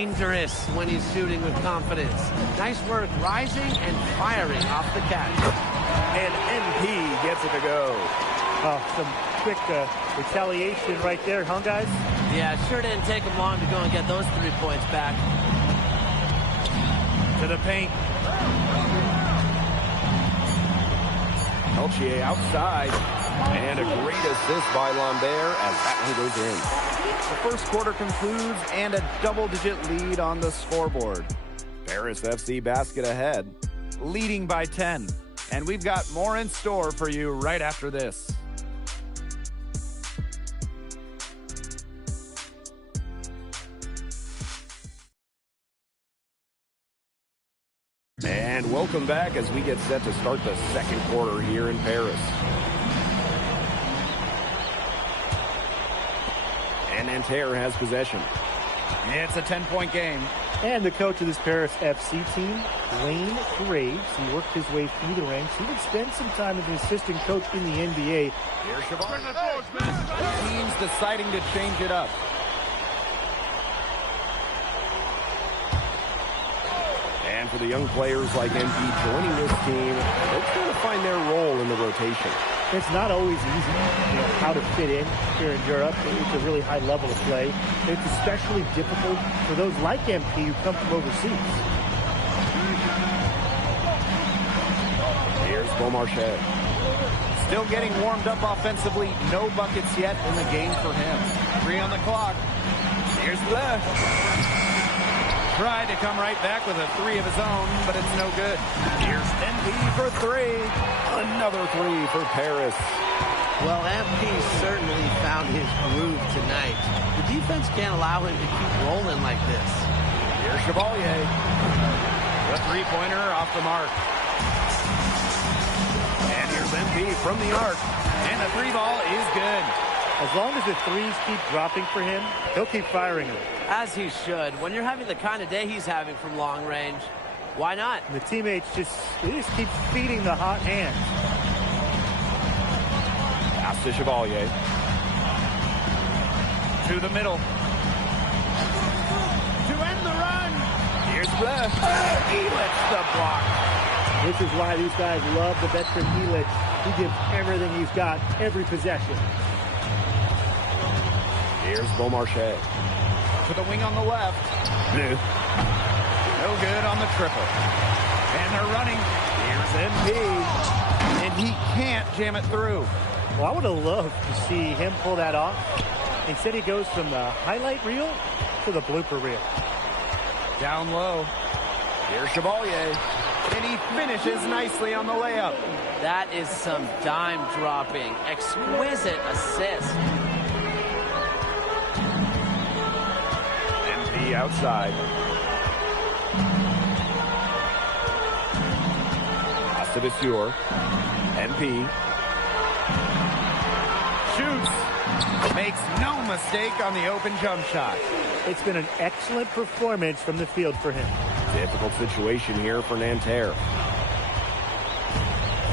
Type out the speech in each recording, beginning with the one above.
Dangerous when he's shooting with confidence. Nice work rising and firing off the catch. And MP gets it to go. Oh, some quick retaliation right there, huh, guys? Yeah, sure didn't take him long to go and get those 3 points back. To the paint. Huncho outside. And a great assist by Lambert as that one goes in. The first quarter concludes and a double-digit lead on the scoreboard. Paris FC basket ahead, leading by 10. And we've got more in store for you right after this. And welcome back as we get set to start the second quarter here in Paris. And Nanterre has possession. It's a 10-point game. And the coach of this Paris FC team, Wayne Graves, he worked his way through the ranks. He would spend some time as an assistant coach in the NBA. Here's the team's deciding to change it up. And for the young players like MP joining this team, they're trying to find their role in the rotation. It's not always easy, how to fit in here in Europe. It's a really high level of play. It's especially difficult for those like MP who come from overseas. Here's Beaumarchais. Still getting warmed up offensively. No buckets yet in the game for him. 3 on the clock. Here's Bleu. Tried to come right back with a 3 of his own, but it's no good. Here's MP for 3. Another 3 for Paris. Well, MP certainly found his groove tonight. The defense can't allow him to keep rolling like this. Here's Chevalier. The three-pointer off the mark. And here's MP from the arc. And the 3 ball is good. As long as the threes keep dropping for him, he'll keep firing them. As he should. When you're having the kind of day he's having from long range, why not? And the teammates just keep feeding the hot hand. Pass to Chevalier. To the middle. To end the run. Here's Bleu. Elitch the block. This is why these guys love the veteran Elitch. He gives everything he's got, every possession. Here's Beaumarchais. To the wing on the left. No good on the triple. And they're running. Here's MP. And he can't jam it through. Well, I would have loved to see him pull that off. Instead, he goes from the highlight reel to the blooper reel. Down low. Here's Chevalier. And he finishes nicely on the layup. That is some dime dropping. Exquisite assist. MP outside. Pass to Vasseur. MP. Shoots. Makes no mistake on the open jump shot. It's been an excellent performance from the field for him. Difficult situation here for Nanterre.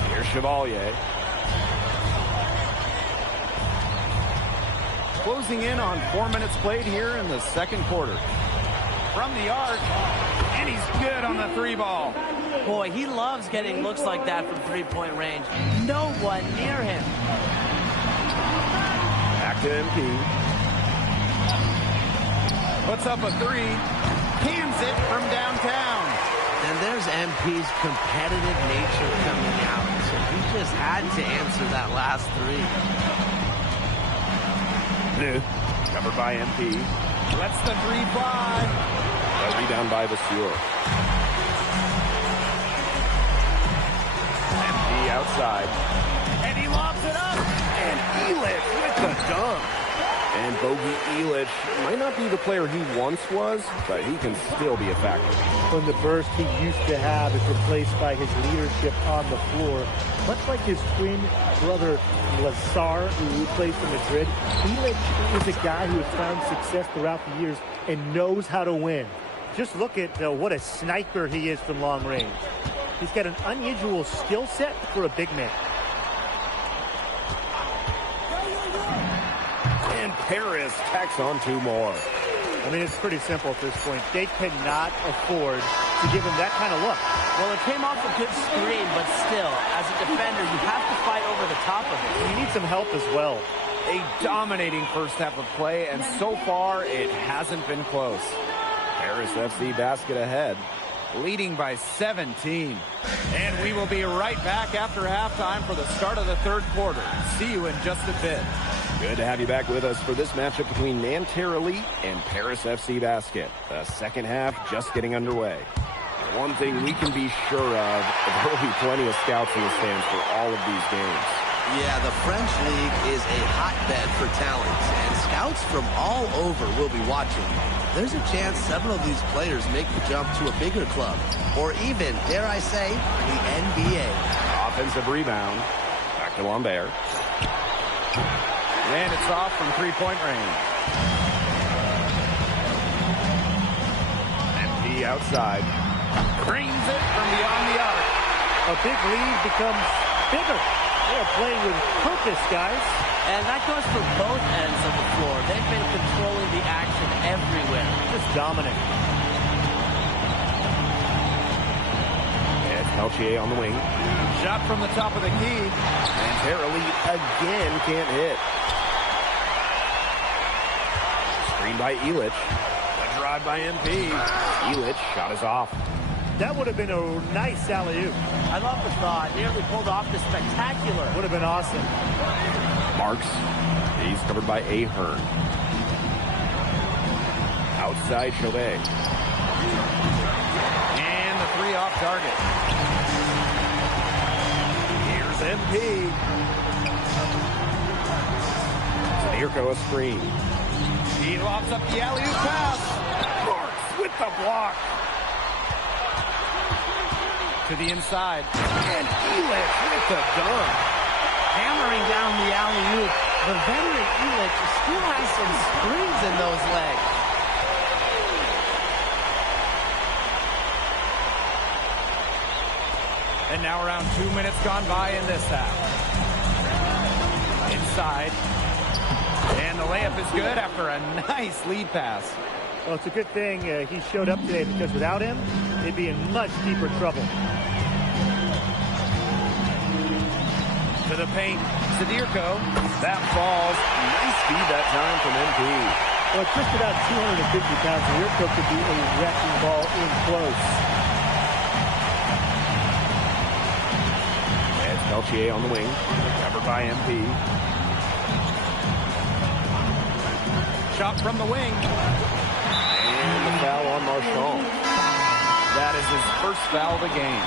Here's Chevalier. Closing in on 4 minutes played here in the second quarter. From the arc, and he's good on the 3 ball. Boy, he loves getting looks like that from three-point range. No one near him. Back to MP. Puts up a 3. Cans it from downtown. And there's MP's competitive nature coming out. So he just had to answer that last 3. Covered by MP. Lets the 3 fly. A rebound by Vasseur. MP outside. And he lobs it up. And Elitch with the dunk. And Bogey Elitch might not be the player he once was, but he can still be a factor. When the burst he used to have is replaced by his leadership on the floor. Much like his twin brother, Lazar, who plays for Madrid, Elitch is a guy who has found success throughout the years and knows how to win. Just look at what a sniper he is from long range. He's got an unusual skill set for a big man. And Paris tacks on 2 more. I mean, it's pretty simple at this point. They cannot afford to give him that kind of look. Well, it came off a good screen, but still, as a defender, you have to fight over the top of it. You need some help as well. A dominating first half of play, and so far, it hasn't been close. Paris FC basket ahead, leading by 17. And we will be right back after halftime for the start of the third quarter. See you in just a bit. Good to have you back with us for this matchup between Nanterre Elite and Paris FC Basket. The second half just getting underway. One thing we can be sure of, there will be plenty of scouts in the stands for all of these games. Yeah, the French League is a hotbed for talent, and scouts from all over will be watching. There's a chance several of these players make the jump to a bigger club, or even, dare I say, the NBA. Offensive rebound. Back to Lambert. And it's off from three-point range. MP outside. Brings it from beyond the arc. A big lead becomes bigger. They're playing with purpose, guys. And that goes for both ends of the floor. They've been controlling the action everywhere. Just dominant. And Peltier on the wing. Shot from the top of the key. Nanterre Elite again can't hit. Screen by Illich. A drive by MP. Illich shot is off. That would have been a nice alley-oop. I love the thought. Nearly pulled off the spectacular. Would have been awesome. Marks. He's covered by Ahern. Outside Chauvet. And the three off target. Here's MP. Zadirko a screen. He lobs up the alley-oop pass. Marks with the block. To the inside. And Illich with the dunk. Hammering down the alley-oop. The veteran Illich still has some springs in those legs. And now around 2 minutes gone by in this half. Inside. And the layup is good after a nice lead pass. Well, it's a good thing he showed up today, because without him, they'd be in much deeper trouble. To the paint. Zadirko. That falls. Nice feed that time from MP. Well, at just about 250 pounds, Zadirko could be a wrecking ball in close. It's Peltier on the wing. Covered by MP. Shot from the wing. And the foul on Marchand. That is his first foul of the game.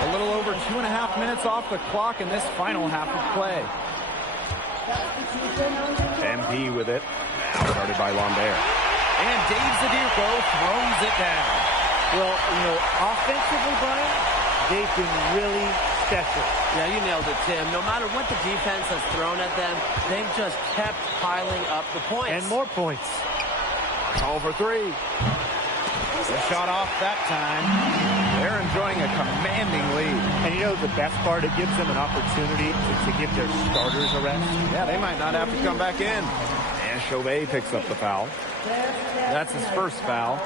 A little over 2.5 minutes off the clock in this final half of play. MP with it. Now started by Lambert. And Dave Zadirko throws it down. Well, you know, offensively, Brian, they've been really special. Yeah, you nailed it, Tim. No matter what the defense has thrown at them, they've just kept piling up the points. And more points. Call for three. The shot off that time. They're enjoying a commanding lead. And you know the best part? It gives them an opportunity to give their starters a rest. Yeah, they might not have to come back in. And Chauvet picks up the foul. That's his first foul.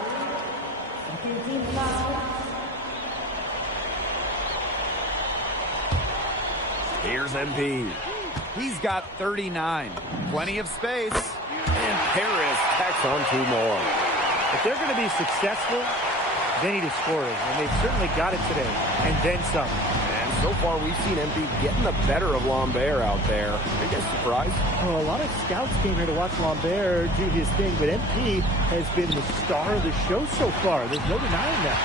Here's MP. He's got 39. Plenty of space. And Paris tacks on two more. If they're going to be successful, they need a scorer, and they've certainly got it today, and then some. And so far, we've seen MP getting the better of Lambert out there. Are you guys surprised? Well, a lot of scouts came here to watch Lambert do his thing, but MP has been the star of the show so far. There's no denying that.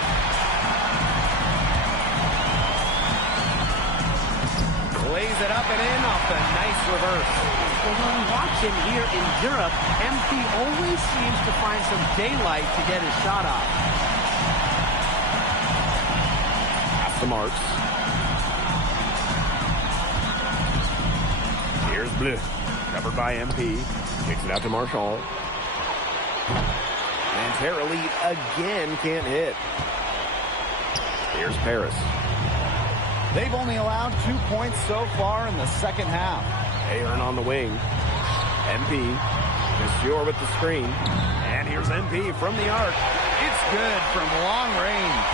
Lays it up and in off the nice reverse. Well, when we watch him here in Europe, MP always seems to find some daylight to get his shot off. Pass to Marks. Here's Bleu. Covered by MP. Kicks it out to Marchand. And Nanterre Elite again can't hit. Here's Paris. They've only allowed 2 points so far in the second half. Ahern on the wing. MP. Monsieur with the screen. And here's MP from the arc. It's good from long range.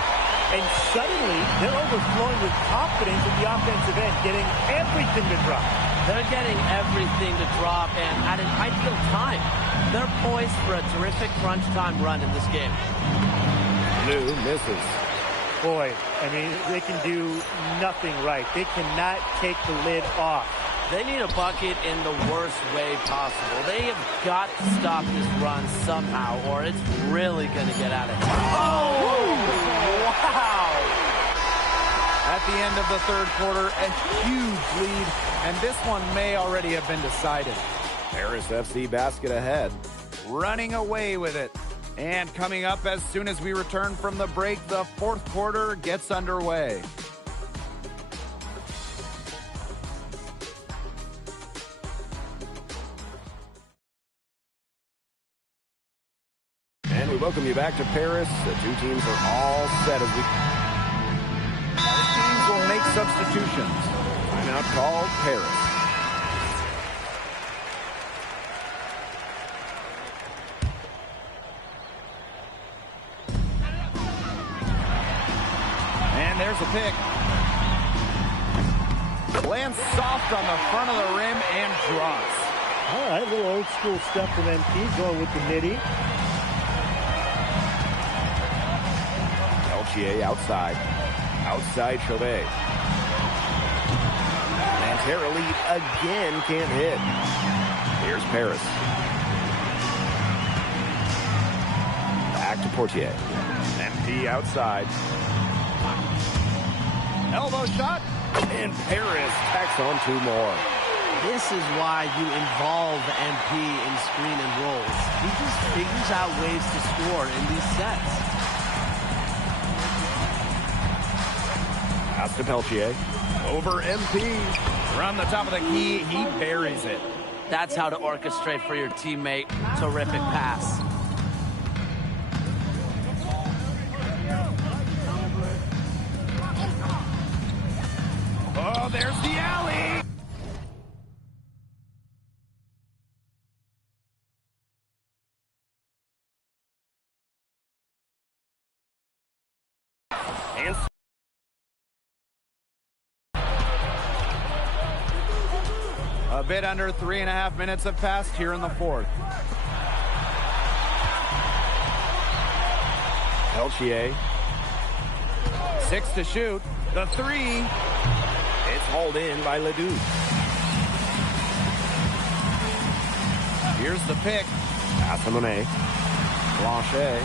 And suddenly, they're overflowing with confidence in the offensive end, getting everything to drop. They're getting everything to drop, and at an ideal time. They're poised for a terrific crunch time run in this game. Lou misses. Boy, I mean, they can do nothing right. They cannot take the lid off. They need a bucket in the worst way possible. They have got to stop this run somehow, or it's really going to get out of hand. Oh! Wow! At the end of the third quarter, a huge lead, and this one may already have been decided. Paris FC basket ahead. Running away with it. And coming up as soon as we return from the break, the fourth quarter gets underway. And we welcome you back to Paris. The two teams are all set as we... Both teams will make substitutions. Timeout called Paris. And there's a pick. Lands soft on the front of the rim and drops. All right, a little old school stuff from MP, going with the nitty. Peltier outside. Outside Chauvet. Montero lead again can't hit. Here's Paris. Back to Portier. MP outside. Elbow shot. And Paris tacks on two more. This is why you involve MP in screen and rolls. He just figures out ways to score in these sets. Pass to Peltier. Over MP. Around the top of the key, he buries it. That's how to orchestrate for your teammate. Terrific pass. Oh, there's the alley. And A bit under 3.5 minutes have passed here in the fourth. Peltier. 6 to shoot. The three. It's hauled in by Ledoux. Here's the pick. Pass to Monet. Blanchet.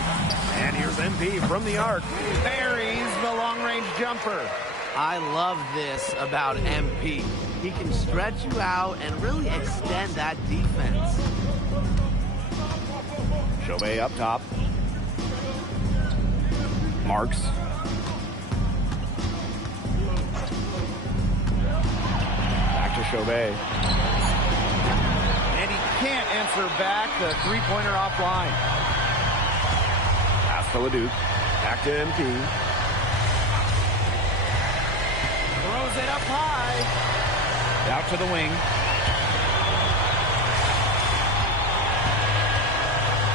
And here's MP from the arc. Buries the long-range jumper. I love this about MP. He can stretch you out and really extend that defense. Chauvet up top. Marks. Back to Chauvet. And he can't answer back. The three-pointer offline. Pass to Ledoux. Back to MP. Throws it up high. Out to the wing.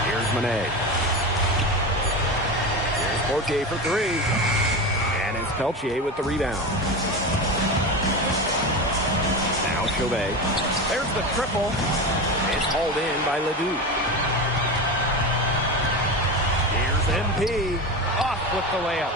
Here's Monet. Here's Portier for three. And it's Peltier with the rebound. Now Chauvet. There's the triple. It's hauled in by Ledoux. Here's MP. Off with the layup.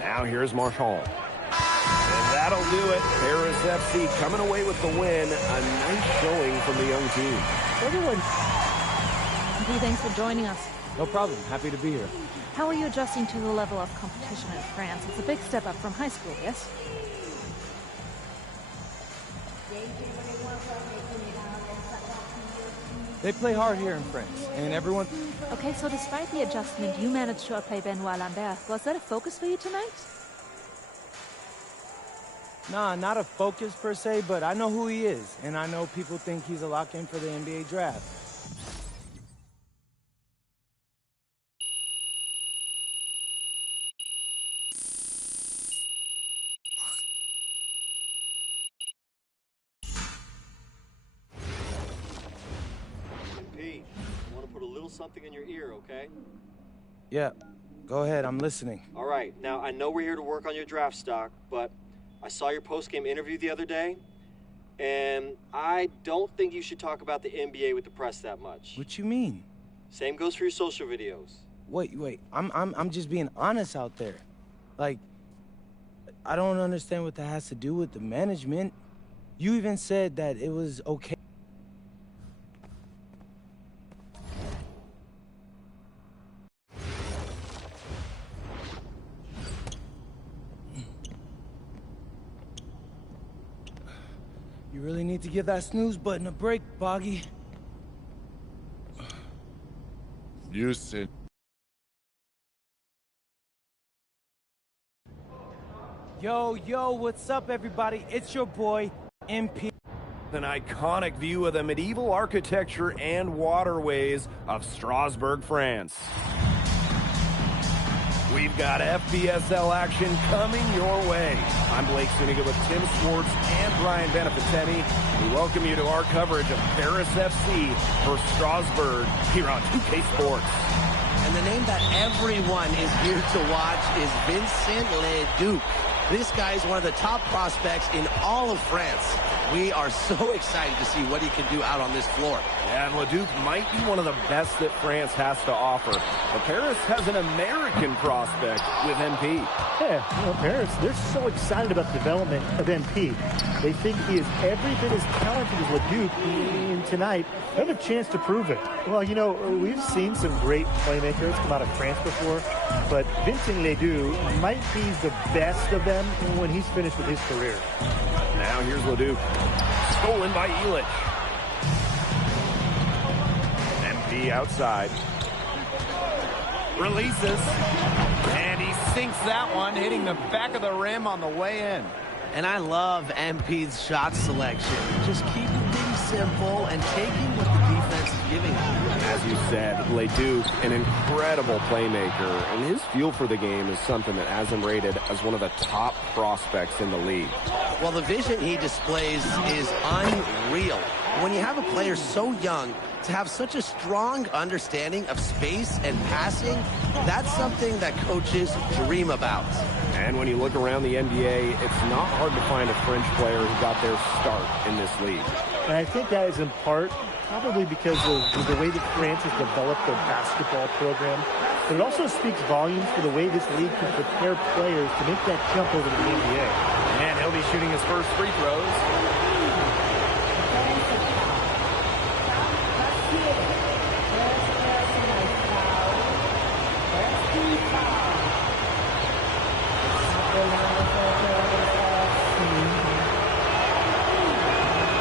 Now here's Marchand. And that'll do it. Paris FC coming away with the win. A nice showing from the young team. Everyone. MP, thanks for joining us. No problem. Happy to be here. How are you adjusting to the level of competition in France? It's a big step up from high school, yes? They play hard here in France, and everyone... Okay, so despite the adjustment, you managed to outplay Benoit Lambert. Was that a focus for you tonight? Nah, not a focus per se, but I know who he is, and I know people think he's a lock-in for the NBA draft. little something in your ear, okay? Yeah, go ahead, I'm listening. All right, now I know we're here to work on your draft stock, but I saw your post-game interview the other day, and I don't think you should talk about the NBA with the press that much. What you mean? Same goes for your social videos. Wait, I'm just being honest out there. Like, I don't understand what that has to do with the management. You even said that it was okay. You really need to give that snooze button a break, Boggy. You said... Yo, what's up, everybody? It's your boy, MP. An iconic view of the medieval architecture and waterways of Strasbourg, France. We've got FBSL action coming your way. I'm Blake Suniga with Tim Swartz and Brian Beneficenti. We welcome you to our coverage of Paris FC for Strasbourg here on 2K Sports. And the name that everyone is here to watch is Vincent Leduc. This guy is one of the top prospects in all of France. We are so excited to see what he can do out on this floor. Yeah, and Leduc might be one of the best that France has to offer. But Paris has an American prospect with MP. Yeah, Paris, they're so excited about the development of MP. They think he is every bit as talented as Leduc, and tonight they have a chance to prove it. Well, we've seen some great playmakers come out of France before, but Vincent Leduc might be the best of them when he's finished with his career. Now here's Leduc. Stolen by Illich. MP outside. Releases. And he sinks that one, hitting the back of the rim on the way in. And I love MP's shot selection. Just keeping things simple and taking what the defense is giving him. As you said, Leduc, an incredible playmaker, and his feel for the game is something that has him rated as one of the top prospects in the league. Well, the vision he displays is unreal. When you have a player so young, to have such a strong understanding of space and passing, that's something that coaches dream about. And when you look around the NBA, it's not hard to find a French player who got their start in this league. And I think that is in part probably because of the way that France has developed their basketball program. But it also speaks volumes for the way this league can prepare players to make that jump over to the NBA. And he'll be shooting his first free throws.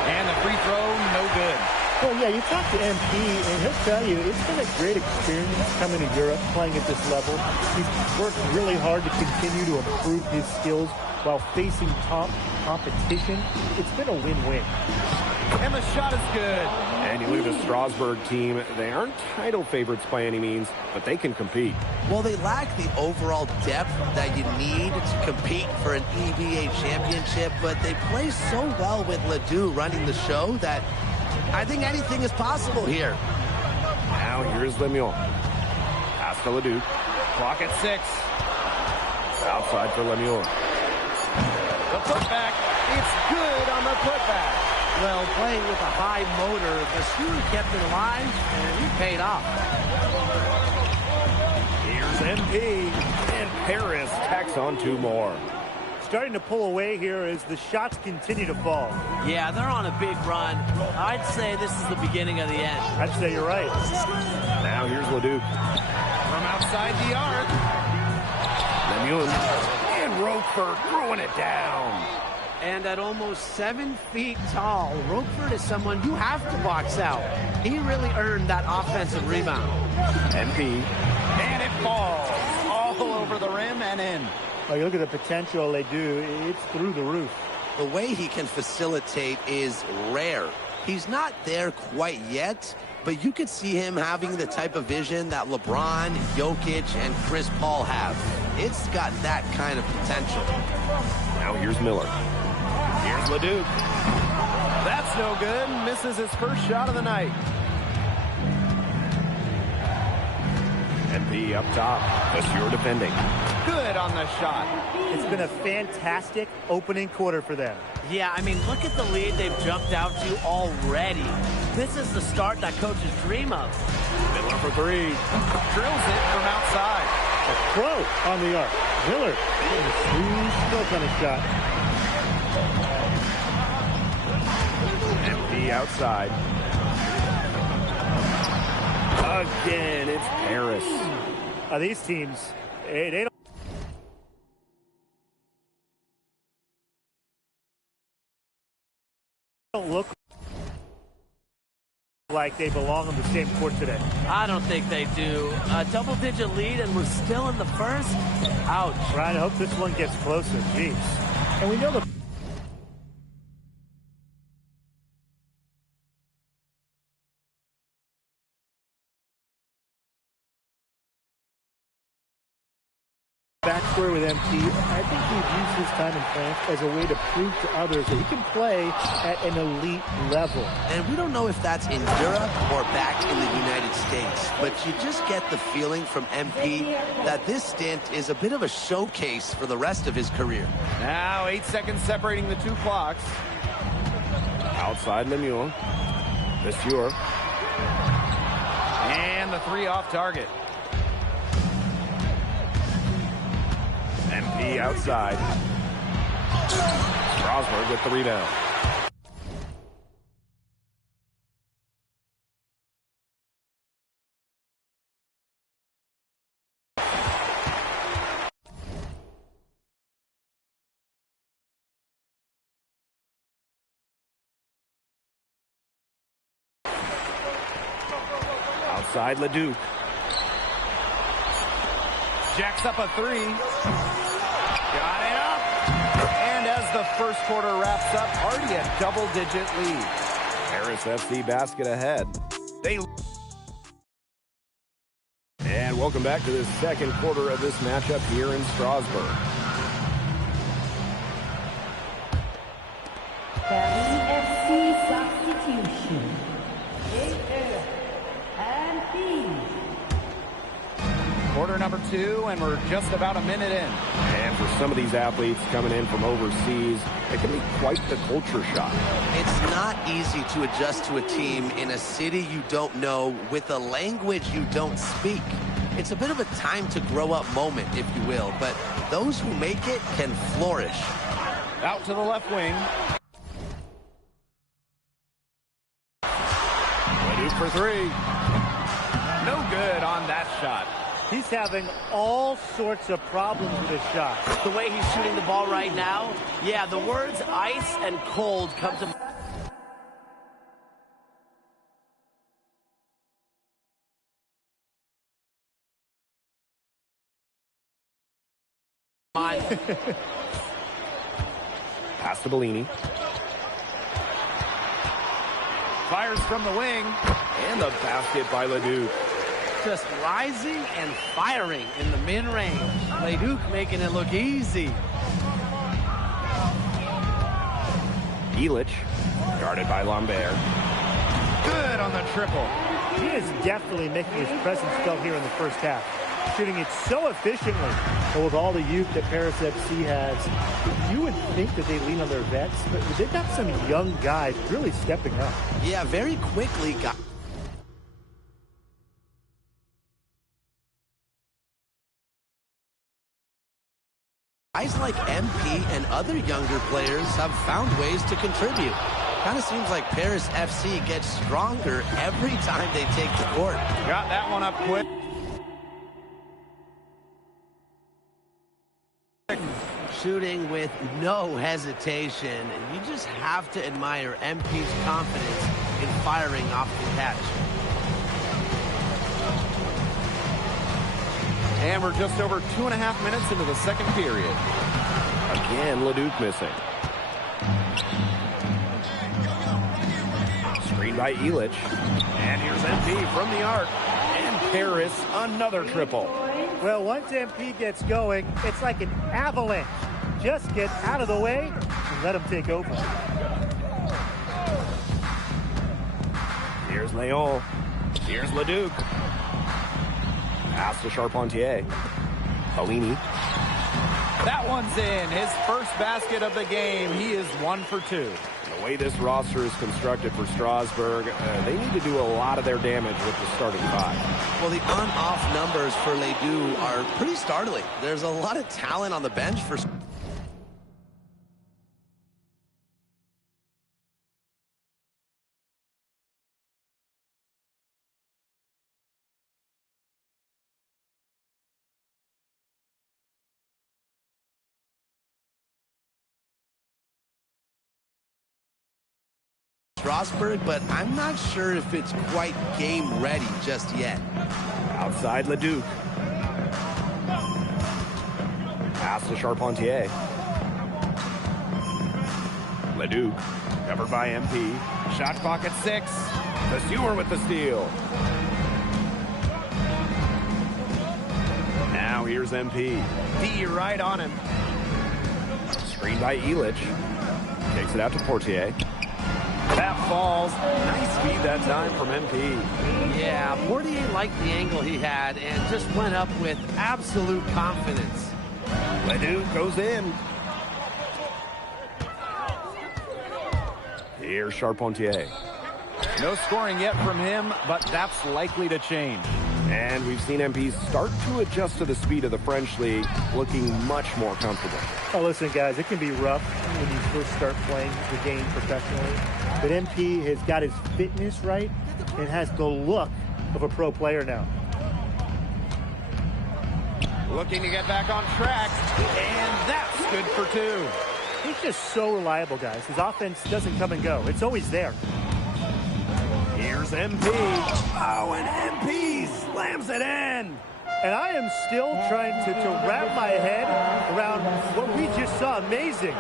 And the free throw, no good. Well, yeah, you talk to MP, and he'll tell you it's been a great experience coming to Europe, playing at this level. He's worked really hard to continue to improve his skills while facing top competition. It's been a win-win. And the shot is good. And you look at the Strasbourg team, they aren't title favorites by any means, but they can compete. Well, they lack the overall depth that you need to compete for an EBA championship, but they play so well with Ledoux running the show that I think anything is possible here. Now here's Lemieux. Pass to Ledoux. Clock at 6. Outside for Lemieux. The putback. It's good on the putback. Well, playing with a high motor, the shooter kept it alive, and he paid off. Here's MP, and Paris tacks on 2 more. Starting to pull away here as the shots continue to fall. Yeah, they're on a big run. I'd say this is the beginning of the end. I'd say you're right. Now here's Leduc. From outside the arc. Lemieux and Roquefort throwing it down. And at almost 7 feet tall, Roquefort is someone you have to box out. He really earned that offensive rebound. MP. And it falls all over the rim and in. Oh, you look at the potential they do, it's through the roof. The way he can facilitate is rare. He's not there quite yet, but you could see him having the type of vision that LeBron, Jokic, and Chris Paul have. It's got that kind of potential. Now here's Miller. Here's Leduc. That's no good. Misses his first shot of the night. MP up top. You're defending. Good on the shot. It's been a fantastic opening quarter for them. Yeah, I mean, look at the lead they've jumped out to already. This is the start that coaches dream of. Miller for three. Drills it from outside. A pro on the arc. Miller getting a smooth stroke on his shot. MP outside. Again, it's Paris. These teams, they don't look like they belong on the same court today. I don't think they do. A double-digit lead, and we're still in the first? Ouch. Ryan, I hope this one gets closer. Jeez. And we know the backstory with MP. I think he's used his time in France as a way to prove to others that he can play at an elite level. And we don't know if that's in Europe or back in the United States, but you just get the feeling from MP that this stint is a bit of a showcase for the rest of his career. Now 8 seconds separating the two clocks. Outside Lemuel. Monsieur. And the three off target. MP outside. Strasburg with the rebound. Outside Leduc. Jacks up a three. Got it up. And as the first quarter wraps up, already a double-digit lead. Paris FC basket ahead. And welcome back to the second quarter of this matchup here in Strasbourg. Paris FC substitution. And B. Quarter number 2, and we're just about a minute in. And for some of these athletes coming in from overseas, it can be quite the culture shock. It's not easy to adjust to a team in a city you don't know with a language you don't speak. It's a bit of a time to grow up moment, if you will, but those who make it can flourish. Out to the left wing. Leduc for three. No good on that shot. He's having all sorts of problems with his shot. The way he's shooting the ball right now, yeah, the words ice and cold come to mind. Pass to Bellini. Fires from the wing. And the basket by Leduc. Just rising and firing in the mid-range. Leduc making it look easy. Elich, guarded by Lambert. Good on the triple. He is definitely making his presence felt here in the first half, shooting it so efficiently. But with all the youth that Paris FC has, you would think that they lean on their vets, but they've got some young guys really stepping up. Yeah, very quickly got guys like MP and other younger players have found ways to contribute. Kind of seems like Paris FC gets stronger every time they take the court. Got that one up quick. Shooting with no hesitation. You just have to admire MP's confidence in firing off the catch. And we're just over 2.5 minutes into the second period. Again, Leduc missing. Screen by Elich. And here's MP from the arc. And Paris, another triple. Well, once MP gets going, it's like an avalanche. Just get out of the way and let him take over. Here's Leon. Here's Leduc. Pass to Charpentier. Halini. That one's in. His first basket of the game. He is 1 for 2. The way this roster is constructed for Strasburg, they need to do a lot of their damage with the starting 5. Well, the on-off numbers for Ledoux are pretty startling. There's a lot of talent on the bench for Strasburg, but I'm not sure if it's quite game ready just yet. Outside Ledoux. Pass to Charpentier. Ledoux, covered by MP. Shot clock at 6. The Sewer with the steal. Now here's MP. D right on him. Screened by Elich. Takes it out to Portier. That falls. Nice speed that time from MP. Yeah, Portier liked the angle he had and just went up with absolute confidence. Ledoux goes in. Here's Charpentier. No scoring yet from him, but that's likely to change. And we've seen MP start to adjust to the speed of the French league, looking much more comfortable. Oh, listen, guys, it can be rough when you first start playing the game professionally. But MP has got his fitness right and has the look of a pro player now. Looking to get back on track, and that's good for 2. He's just so reliable, guys. His offense doesn't come and go. It's always there. Here's MP. Oh, and MP slams it in. And I am still trying to wrap my head around what we just saw. Amazing.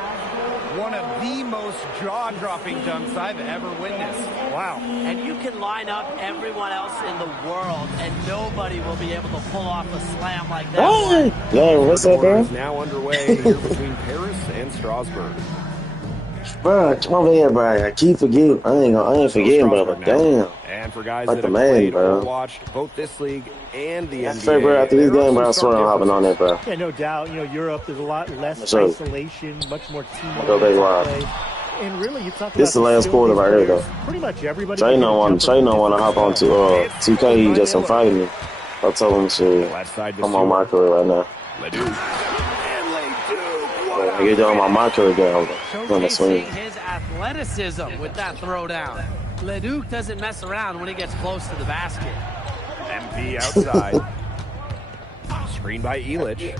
One of the most jaw-dropping dunks I've ever witnessed. Wow. And you can line up everyone else in the world, and nobody will be able to pull off a slam like that. What? Yo, what's up, bro? Is now underway here between Paris and Strasbourg. Bro, come over here, bro. I keep forgetting. I ain't forgetting, but damn. And for guys like that the have man, played bro. or watched both this league and the NBA. Say, bro, after this game, bro, I swear I'm hopping on there, bro. Yeah, no doubt. You know, Europe, there's a lot less So, isolation, much more teamwork. go back live. And really, you talk This is the last quarter right here, though. Pretty much everybody. Trey don't want to hop on to 2K. He just invited me. I told him to I'm on my career right now. I get on my marker again. I'm gonna swing. His athleticism with that throwdown. Ledoux doesn't mess around when he gets close to the basket. MP outside. Screen by Elich.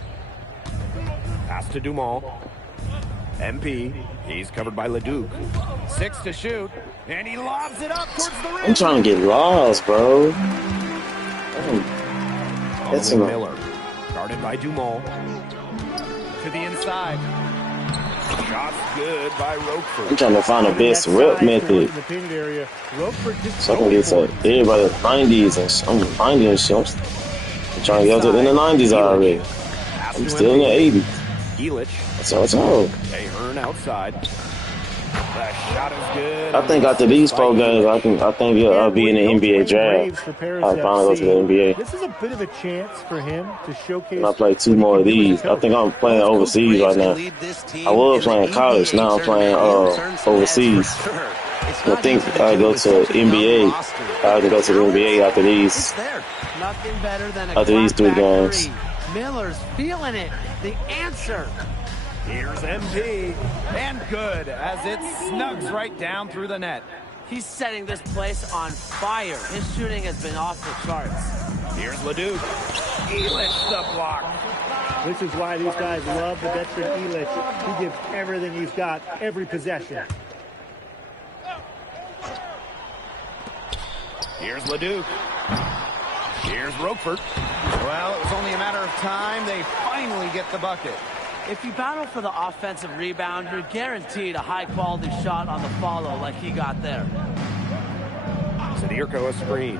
Pass to Dumont. MP. He's covered by Ledoux. 6 to shoot, and he lobs it up towards the rim. I'm trying to get lost, bro. That's Only Miller. Guarded by Dumont. To the inside. Shots good by Roquefort. I'm trying to find the best rep method. So I can get to everybody 90s and I'm 90 and shit. I'm trying to get up in the 90s already. I'm still in the 80s. Elich. That's all it's all. Ahern outside. The shot is good. I think after these 4 games, I think I'll be in the NBA draft. I'll finally go to the NBA. This is a bit of a chance for him to showcase. And I play 2 more of these. I think I'm playing overseas right now. I was playing college. Now I'm playing overseas. I think I go to NBA. I can go to the NBA after these. Nothing better than a After these 3 games. Miller's feeling it. The answer. Here's MP, and good as it snugs right down through the net. He's setting this place on fire. His shooting has been off the charts. Here's Ledoux. Elich the block. This is why these guys love the veteran Elich. He gives everything he's got, every possession. Here's Ledoux. Here's Roquefort. Well, it was only a matter of time. They finally get the bucket. If you battle for the offensive rebound, you're guaranteed a high-quality shot on the follow like he got there. Sadirko a screen.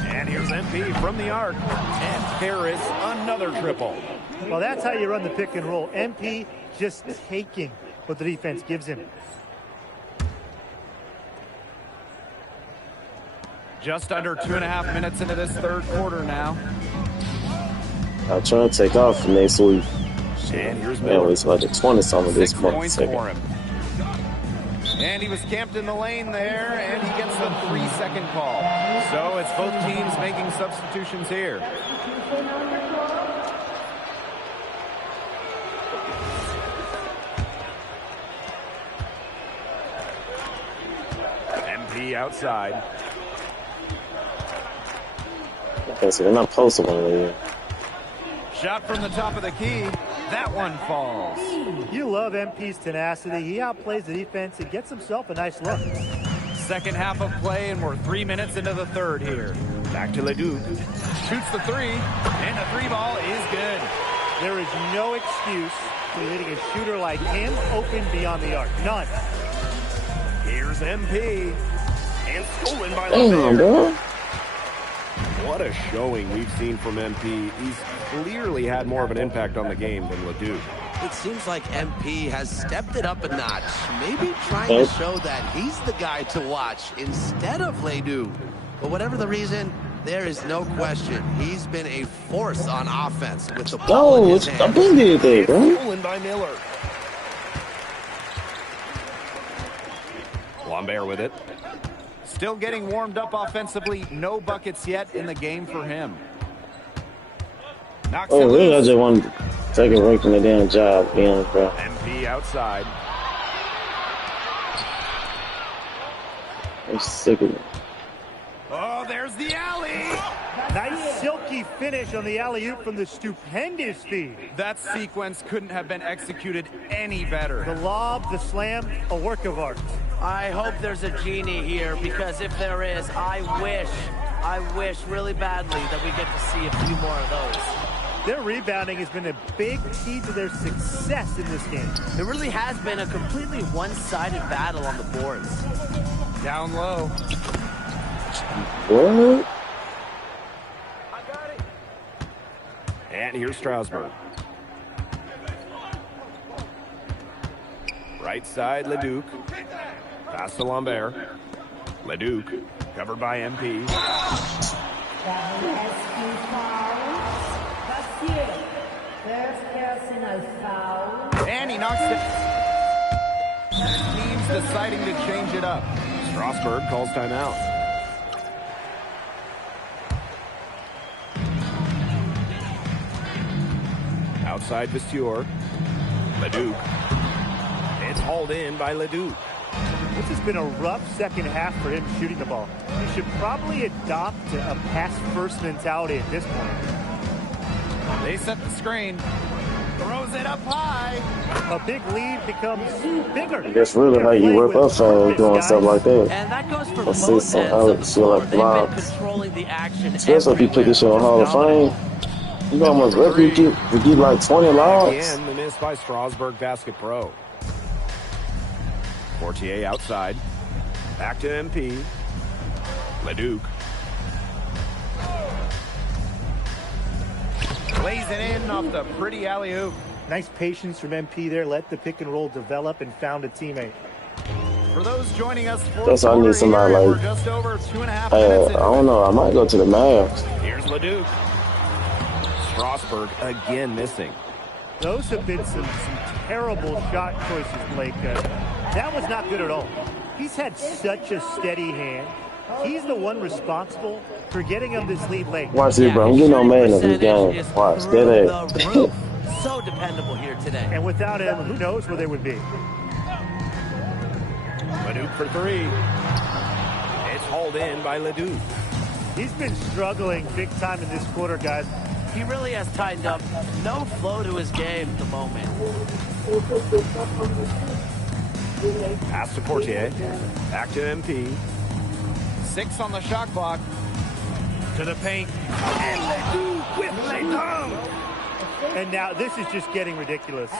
And here's MP from the arc. And Paris another triple. Well, that's how you run the pick and roll. MP just taking what the defense gives him. Just under 2.5 minutes into this third quarter now. I try to take off next week. And here's Man, Miller. it's like the 20-something this 6 month. points for him. And he was camped in the lane there, and he gets the 3-second call. So it's both teams making substitutions here. MP outside. Okay, so they're not posting one of these. Shot from the top of the key. That one falls. You love MP's tenacity. He outplays the defense and gets himself a nice look. Second half of play, and we're 3 minutes into the third here. Back to Leduc. Shoots the three, and the three ball is good. There is no excuse for letting a shooter like him open beyond the arc. None. Here's MP. And stolen by Damn, Lambert. bro. What a showing we've seen from MP. He's clearly had more of an impact on the game than Leduc. It seems like MP has stepped it up a notch, maybe trying to show that he's the guy to watch instead of Leduc. But whatever the reason, there is no question he's been a force on offense with the ball in his hand. I've been there, bro. Stolen by Miller. Lambert with it. Still getting warmed up offensively. No buckets yet in the game for him. Knocks Oh, it really? I loose. just want to take a break from the damn job, being bro. MP outside. I'm sick of it. Oh, there's the alley. Nice silky finish on the alley-oop from the stupendous feed. That sequence couldn't have been executed any better. The lob, the slam, a work of art. I hope there's a genie here, because if there is, I wish really badly that we get to see a few more of those. Their rebounding has been a big key to their success in this game. It really has been a completely one-sided battle on the boards. Down low. What? And here's Strasburg. Right side, Leduc. Pass to Lambert. Leduc, covered by MP. First personal foul. And he knocks it. Team's deciding to change it up. Strasburg calls timeout. Outside Vesture. Leduc. It's hauled in by Leduc. This has been a rough second half for him shooting the ball. He should probably adopt a pass-first mentality at this point. They set the screen. Throws it up high. A big lead becomes bigger. That's really how you whip up fans doing stuff like that. And that goes for Let's both see ends some of the floor. like They've been blocks. controlling the action. Especially if you put this shit on Hall of Fame. You almost repeat like 20 logs. Again, the miss by Strasburg Basket Pro. Portier outside. Back to MP. Leduc. Lays it in off the pretty alley-oop. Nice patience from MP there. Let the pick and roll develop and found a teammate. For those joining us, That's why I need somebody here, like. we're just over 2.5 I minutes. don't know. I might go to the Mavs. Here's Leduc. Strasburg again missing. Those have been some terrible shot choices, Blake. That was not good at all. He's had such a steady hand. He's the one responsible for getting him this lead late. Watch this, bro. I'm getting on man of this game. Watch. Get it. So dependable here today. And without him, who knows where they would be. Leduc for three. It's hauled in by Leduc. He's been struggling big time in this quarter, guys. He really has tightened up. No flow to his game at the moment. Pass to Portier. Back to MP. 6 on the shot clock. To the paint. And Leduc with Leduc. And now this is just getting ridiculous.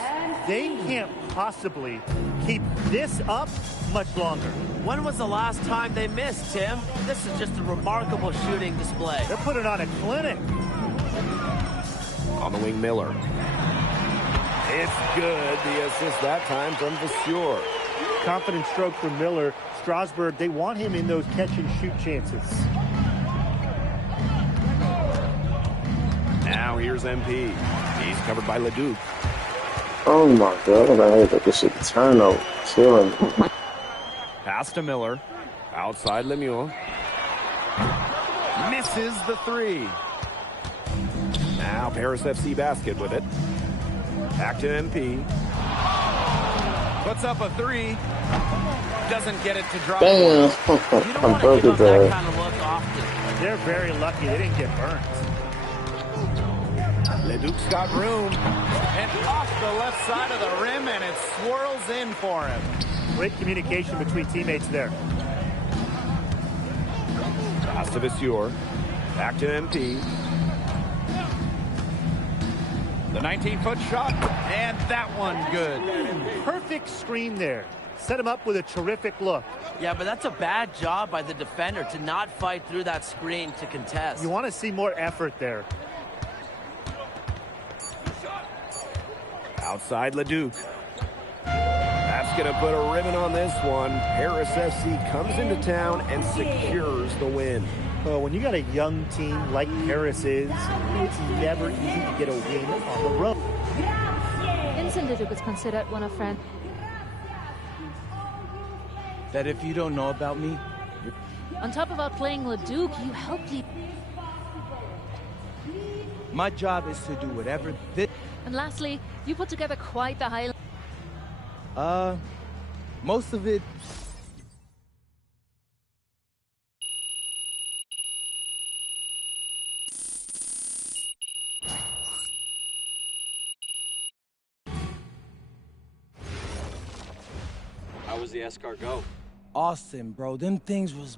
They can't possibly keep this up much longer. When was the last time they missed, Tim? This is just a remarkable shooting display. They're putting on a clinic. On the wing, Miller. It's good. The assist that time from Vesture. Confident stroke from Miller. Strasburg, they want him in those catch-and-shoot chances. Now here's MP. He's covered by Leduc. Oh my God, I hate that this shit turnover. Killing me. Pass to Miller. Outside Lemieux. Misses the three. Now Paris FC basket with it. Back to MP. Puts up a three. Doesn't get it to drop. Damn. You don't want to give up that kind of look often. They're very lucky they didn't get burnt. Leduc's got room. And off the left side of the rim, and it swirls in for him. Great communication between teammates there. Pass to Vasseur. Back to MP. The 19-foot shot, and that one good. Perfect screen there. Set him up with a terrific look. Yeah, but that's a bad job by the defender to not fight through that screen to contest. You want to see more effort there. Outside Leduc. That's going to put a ribbon on this one. Paris FC comes into town and secures the win. Well, when you got a young team like Paris is, it's never easy to get a win on the road. Vincent Leduc is considered one of France. That if you don't know about me, On top of outplaying Leduc, you helped lead. my job is to do whatever And lastly, you put together quite the highlight. most of it. How was the escort go? Austin, bro, them things was